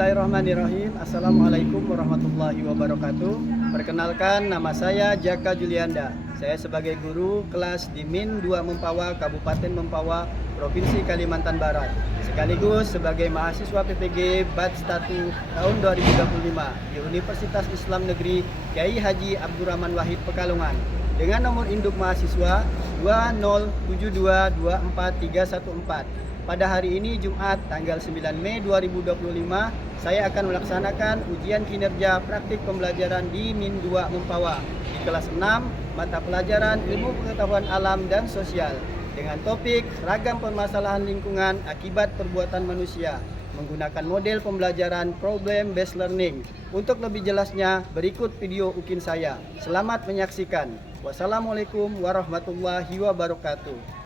Bismillahirrahmanirrahim. Assalamualaikum warahmatullahi wabarakatuh. Perkenalkan, nama saya Jaka Julianda. Saya sebagai guru kelas di Min 2 Mempawa, Kabupaten Mempawa, Provinsi Kalimantan Barat. Sekaligus sebagai mahasiswa PPG Batch 1 tahun 2025 di Universitas Islam Negeri Kyai Haji Abdurrahman Wahid Pekalongan. Dengan nomor induk mahasiswa 207224314. Pada hari ini Jumat tanggal 9 Mei 2025, saya akan melaksanakan ujian kinerja praktik pembelajaran di Min 2 Mempawa di kelas 6 mata pelajaran Ilmu Pengetahuan Alam dan Sosial dengan topik ragam permasalahan lingkungan akibat perbuatan manusia menggunakan model pembelajaran problem based learning. Untuk lebih jelasnya berikut video ukin saya. Selamat menyaksikan. Wassalamualaikum warahmatullahi wabarakatuh.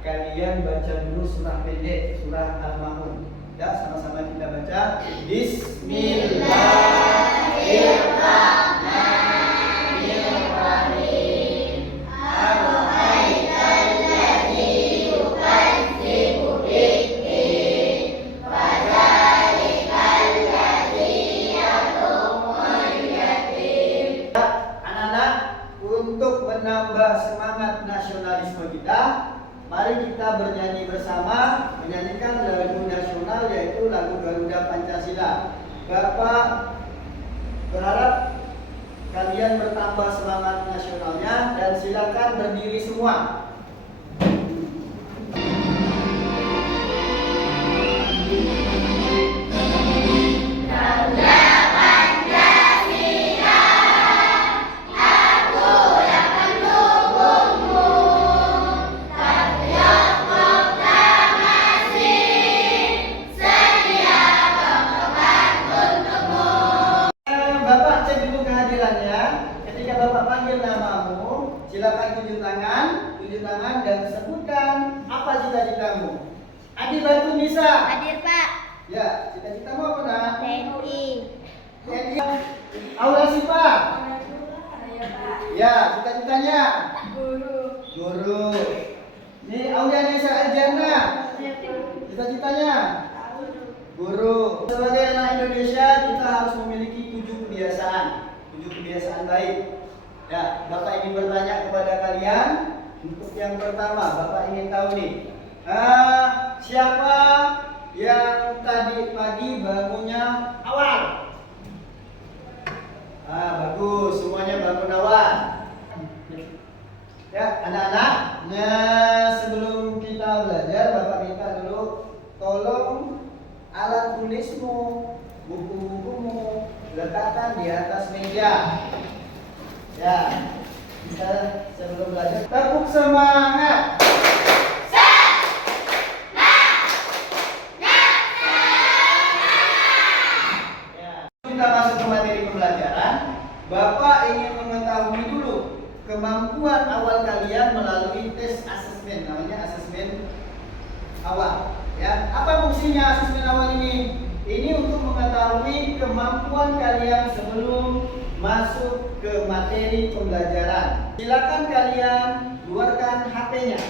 Kalian baca dulu surah pendek, surah Al-Ma'un. Ya, sama-sama kita baca. Bismillahirrahmanirrahim. Ara'aitalladzi yukadzibu biddin, fadzalikal-ladzi yad'ul yatim. Anak-anak, untuk menambah semangat nasionalisme kita, mari kita bernyanyi bersama, menyanyikan lagu nasional yaitu lagu Garuda Pancasila. Bapak berharap kalian bertambah semangat nasionalnya dan silakan berdiri semua. Ketika Bapak panggil namamu, silakan tunjuk tangan dan sebutkan apa cita-citamu. Adi bantu bisa. Hadir Pak. Ya, cita-citamu apa nak? TNI. TNI. Aula Sipa. Ya, cita-citanya? Guru. Ini Aulia Nesa Arjana. Cita-citanya? Guru. Sebagai anak Indonesia, kita harus memiliki 7 kebiasaan baik. Ya, Bapak ingin bertanya kepada kalian. Untuk yang pertama, Bapak ingin tahu nih, siapa yang tadi pagi bangunnya awal? Bagus, semuanya bangun awal. Ya, anak-anak. Nah, sebelum kita belajar, Bapak minta dulu tolong alat tulismu, buku-bukumu letakkan di atas meja. Ya, kita sebelum belajar tepuk semangat. Ya, kita masuk ke materi pembelajaran. Bapak ingin mengetahui dulu kemampuan awal kalian melalui tes asesmen, namanya asesmen awal. Ya, apa fungsinya asesmen awal ini? Ini untuk mengetahui kemampuan kalian sebelum masuk ke materi pembelajaran. Silakan kalian keluarkan HP-nya.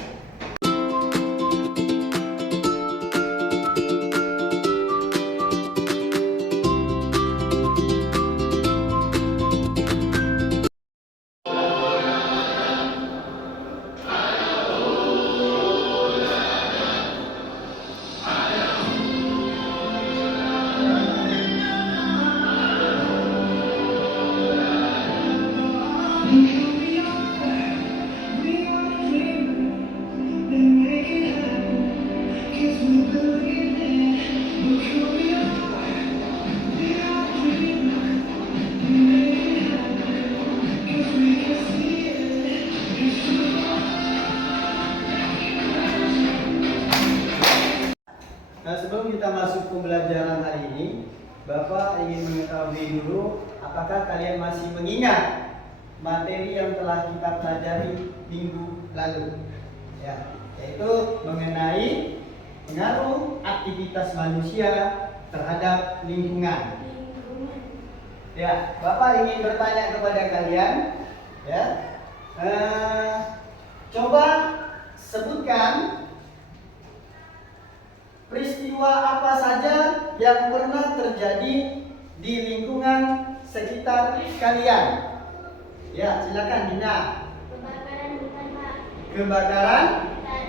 Nah, sebelum kita masuk pembelajaran hari ini, Bapak ingin mengetahui dulu apakah kalian masih mengingat materi yang telah kita pelajari minggu lalu, ya, yaitu mengenai pengaruh aktivitas manusia terhadap lingkungan. Ya, Bapak ingin bertanya kepada kalian, ya, coba sebutkan peristiwa apa saja yang pernah terjadi di lingkungan sekitar kalian. Ya, silakan Dina. Kebakaran hutan, Pak. Kebakaran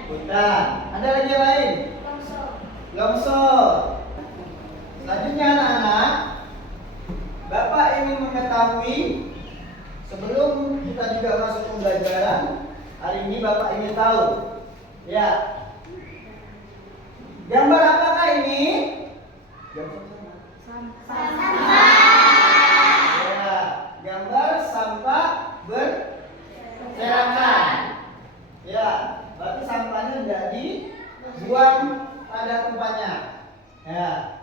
hutan. Ada lagi yang lain? Longsor. Longsor. Selanjutnya anak-anak, Bapak ingin mengetahui sebelum kita juga masuk pembelajaran hari ini, Bapak ingin tahu, ya, gambar apakah ini? Sampah. Ya, gambar sampah berserakan. Ya, berarti sampahnya tidak dibuang pada tempatnya. Ya.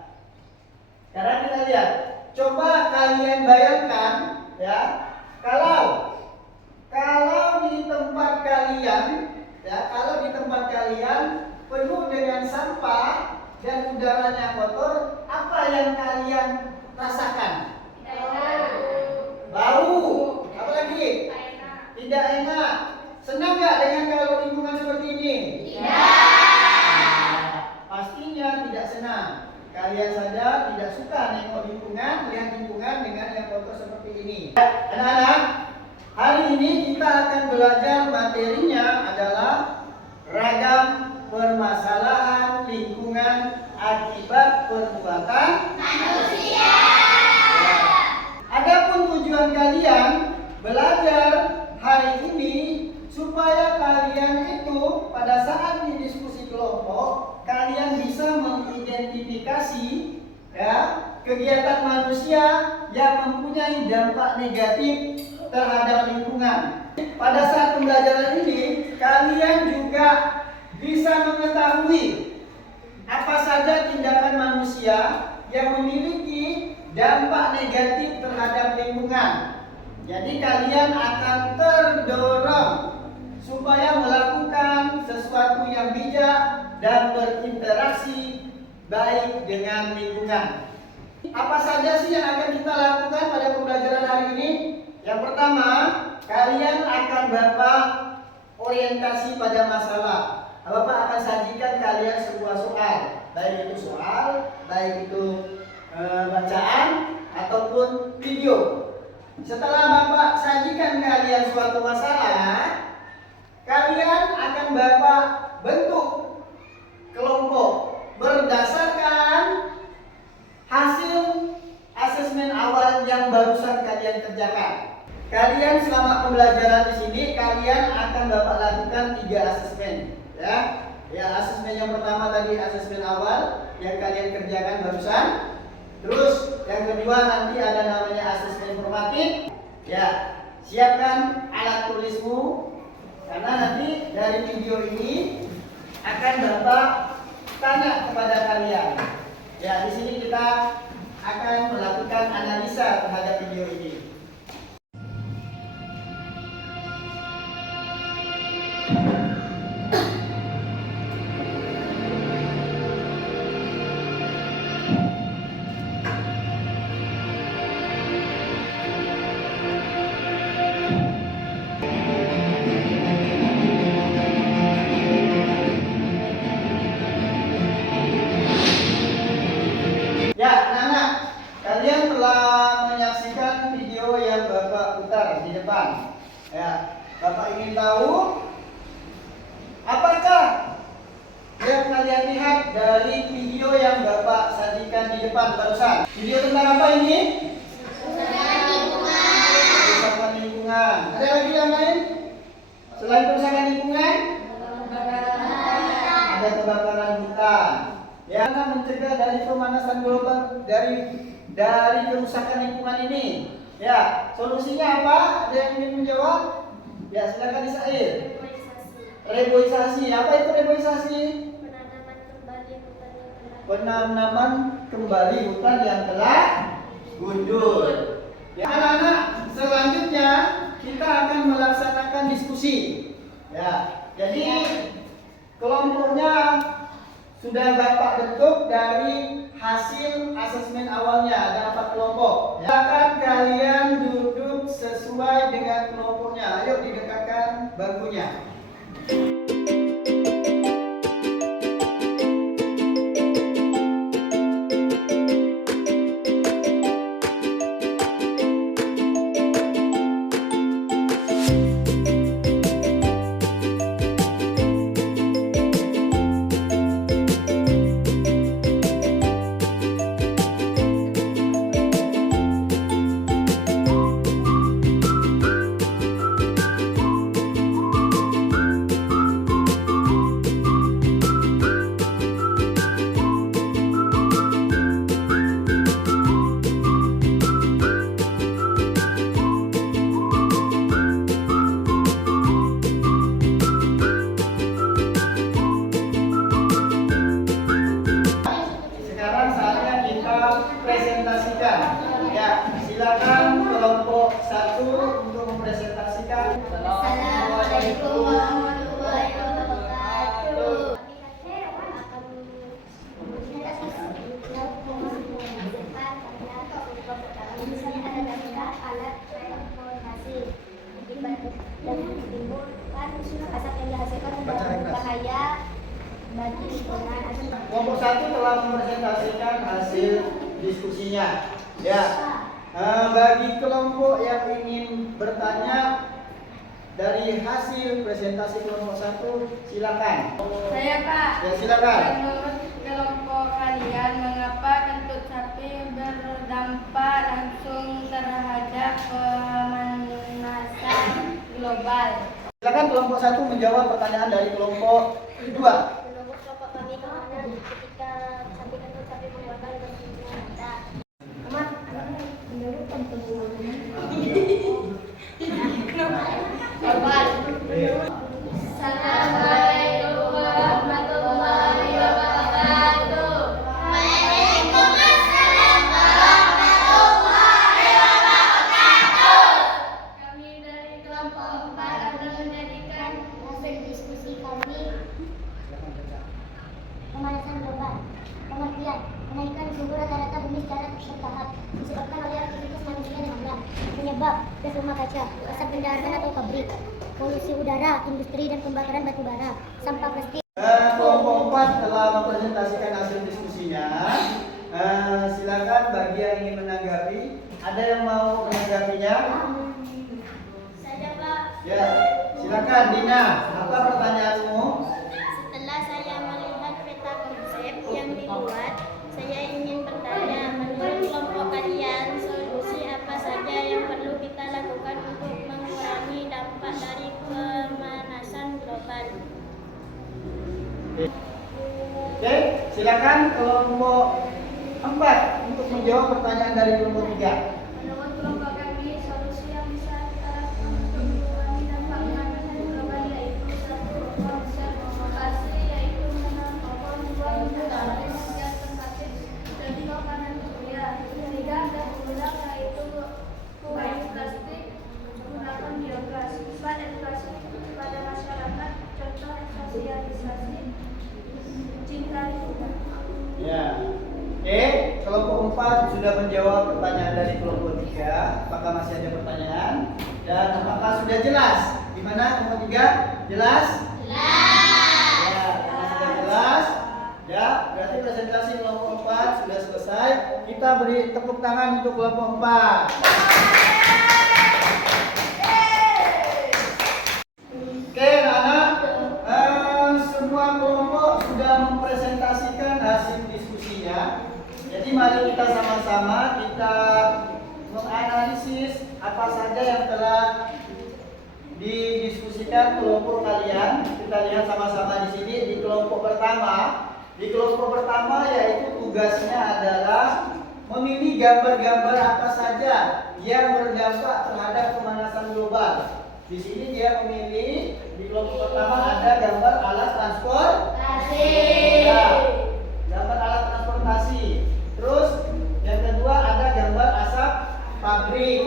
Sekarang kita lihat. Coba kalian bayangkan, ya, kalau di tempat kalian, ya, kalau di tempat kalian penuh dengan sampah dan udaranya kotor, apa yang kalian rasakan? Bau. Apa lagi? Tidak enak. Senang nggak dengan kalau lingkungan seperti ini? Nah, pastinya tidak senang. Kalian saja tidak suka nengok lingkungan, lihat lingkungan dengan yang kotor seperti ini. Anak-anak, hari ini kita akan belajar materinya adalah ragam permasalahan lingkungan akibat perbuatan manusia. Adapun tujuan kalian belajar hari ini supaya kalian itu pada saat di diskusi kelompok kalian bisa mengidentifikasi, ya, kegiatan manusia yang mempunyai dampak negatif terhadap lingkungan. Pada saat pembelajaran ini kalian juga bisa mengetahui apa saja tindakan manusia yang memiliki dampak negatif terhadap lingkungan. Jadi kalian akan terdorong supaya melakukan sesuatu yang bijak dan berinteraksi baik dengan lingkungan. Apa saja sih yang akan kita lakukan pada pembelajaran hari ini? Yang pertama, kalian akan Bapak orientasi pada masalah. Bapak akan sajikan kalian sebuah soal, baik itu bacaan ataupun video. Setelah Bapak sajikan kalian suatu masalah, kalian akan Bapak bentuk kelompok berdasarkan hasil asesmen awal yang barusan kalian kerjakan. Kalian selama pembelajaran di sini kalian akan Bapak lakukan 3 asesmen, ya. Ya, asesmen yang pertama tadi asesmen awal yang kalian kerjakan barusan. Terus yang kedua nanti ada namanya asesmen formatif. Ya, siapkan alat tulismu karena nanti dari video ini akan Bapak tanya kepada kalian. Ya, di sini kita akan melakukan analisa terhadap video ini. komputer di depan. Ya, Bapak ingin tahu apakah yang kalian lihat dari video yang Bapak sajikan di depan barusan? Video tentang apa ini? Kerusakan lingkungan. Ada lagi yang lain? Selain kerusakan lingkungan? Ada kebakaran hutan. Ya, mencegah dari pemanasan global dari kerusakan lingkungan ini. Ya, solusinya apa? Ada yang ingin menjawab? Ya, silakan Isail. Reboisasi. Apa itu reboisasi? Penanaman kembali hutan yang telah gundul. Ya, anak-anak, selanjutnya kita akan melaksanakan diskusi. Ya, jadi kelompoknya sudah Bapak bentuk dari hasil asesmen awalnya. Ada 4 kelompok. Silakan kalian duduk sesuai dengan kelompoknya. Ayo didekatkan bangkunya. Presentasikan. Ya, silakan kelompok 1 untuk mempresentasikan. Assalamualaikum warahmatullahi wabarakatuh. Alat transportasi dan menimbulkan asap yang dihasilkan berbahaya bagi lingkungan. Kelompok 1 telah mempresentasikan hasil diskusinya. Ya, bagi kelompok yang ingin bertanya dari hasil presentasi kelompok 1, silakan. Saya Pak. Ya, silakan. Menurut kelompok kalian, mengapa kentut sapi berdampak langsung terhadap pemanasan global? Silakan kelompok 1 menjawab pertanyaan dari kelompok 2. Menurut kelompok kami kemana ketika sapi kentut sapi mengeluarkan bersinar mata. Menurut kentut Assalamualaikum warahmatullahi wabarakatuh. Waalaikumsalam warahmatullahi wabarakatuh. Kami dari kelompok 4 akan menjadikan hasil diskusi kami pemanasan global. Pengertian, kenaikan suhu rata-rata bumi secara bertahap disebabkan oleh aktivitas manusia dan alam, penyebab gas rumah kaca, asap kendaraan atau pabrik, polusi udara, industri dan pembakaran batu bara, sampah plastik. Kelompok 4 telah mempresentasikan hasil diskusinya. Silakan bagi yang ingin menanggapi. Ada yang mau menanggapinya? Saya Pak, Ya, silakan Dina. Apa pertanyaanmu? setelah saya melihat peta konsep yang dibuat, saya ingin bertanya, menurut kelompok kalian, solusi apa saja yang perlu kita lakukan untuk mengurangi dampak dari pemanasan global? Oke, silakan kelompok 4 untuk menjawab pertanyaan dari kelompok 3. Menurut kelompok kami, solusi yang bisa kita lakukan untuk mengurangi dampak pemanasan global yaitu 1. Konservasi, yaitu membuang gas terpaksa dan paparan surya. 3. Gas ulang, yaitu kurangi plastik, menggunakan biogas. 4. Edukasi kepada masyarakat, contoh sosialisasi cinta lingkungan. Ya. Oke, kelompok 4 sudah menjawab pertanyaan dari kelompok 3. Apakah masih ada pertanyaan? Dan apakah sudah jelas? Gimana kelompok 3? Jelas? Jelas. Ya, karena sudah jelas. Ya, berarti presentasi kelompok 4 sudah selesai. Kita beri tepuk tangan untuk kelompok 4. mari kita sama-sama kita menganalisis apa saja yang telah didiskusikan kelompok kalian. Kita lihat sama-sama di sini di kelompok pertama. Di kelompok pertama yaitu tugasnya adalah memilih gambar-gambar apa saja yang berdampak terhadap pemanasan global. Di sini dia memilih di kelompok pertama ada gambar alat transportasi. Ya, gambar alat transportasi. Terus yang kedua ada gambar asap pabrik.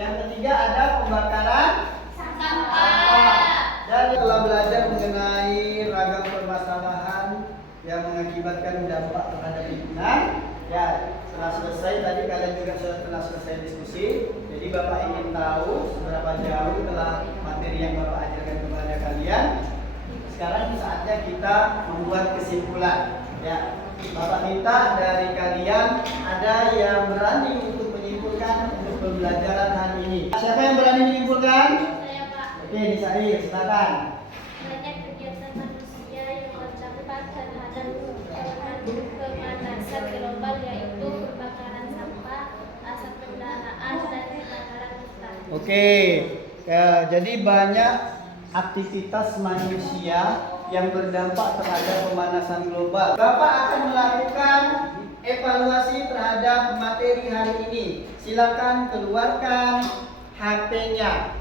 Yang ketiga ada pembakaran sampah. Dan telah belajar mengenai ragam permasalahan yang mengakibatkan dampak terhadap lingkungan. Ya, setelah selesai tadi kalian juga sudah telah selesai diskusi. Jadi Bapak ingin tahu seberapa jauh telah materi yang Bapak ajarkan kepada kalian. Sekarang saatnya kita membuat kesimpulan. Ya, Bapak minta dari kalian ada yang berani untuk menyimpulkan untuk pembelajaran hari ini. Siapa yang berani menyimpulkan? Saya, Pak. Oke, Nisair, silakan. Banyak kegiatan manusia yang berdampak terhadap pemanasan global yaitu pembakaran sampah, asap kendaraan, dan kebakaran hutan. Oke, jadi banyak aktivitas manusia yang berdampak terhadap pemanasan global. Bapak akan melakukan evaluasi terhadap materi hari ini. Silakan keluarkan HP-nya.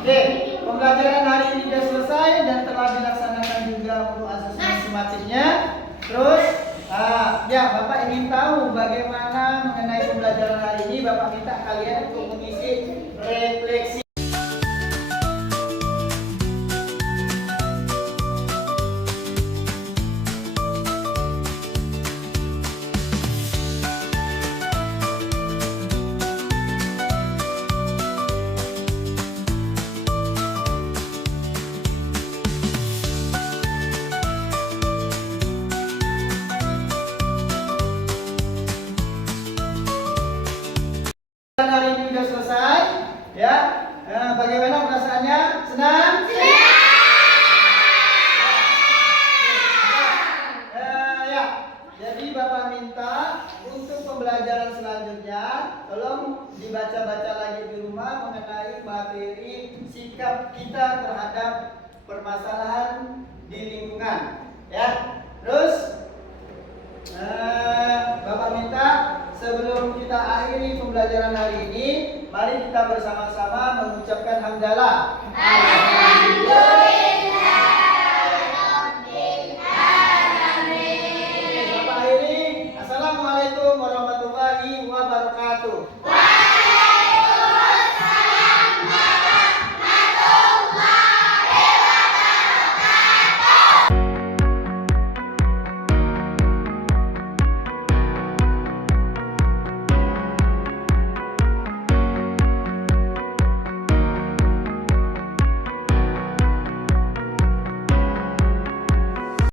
Oke, pembelajaran hari ini sudah selesai dan telah dilaksanakan juga untuk asesmen sistematiknya. Terus, ya Bapak ingin tahu bagaimana mengenai pembelajaran hari ini. Bapak minta kalian untuk mengisi refleksi. Hari ini sudah selesai, ya. Bagaimana perasaannya? Senang? Ya. Jadi Bapak minta untuk pembelajaran selanjutnya, tolong dibaca-baca lagi di rumah mengenai materi sikap kita terhadap permasalahan di lingkungan, ya. Terus Bapak minta sebelum kita akhiri pembelajaran hari ini, mari kita bersama-sama mengucapkan hamdalah. Alhamdulillahirobbilalamin. Bapak akhiri. Assalamualaikum warahmatullahi wabarakatuh.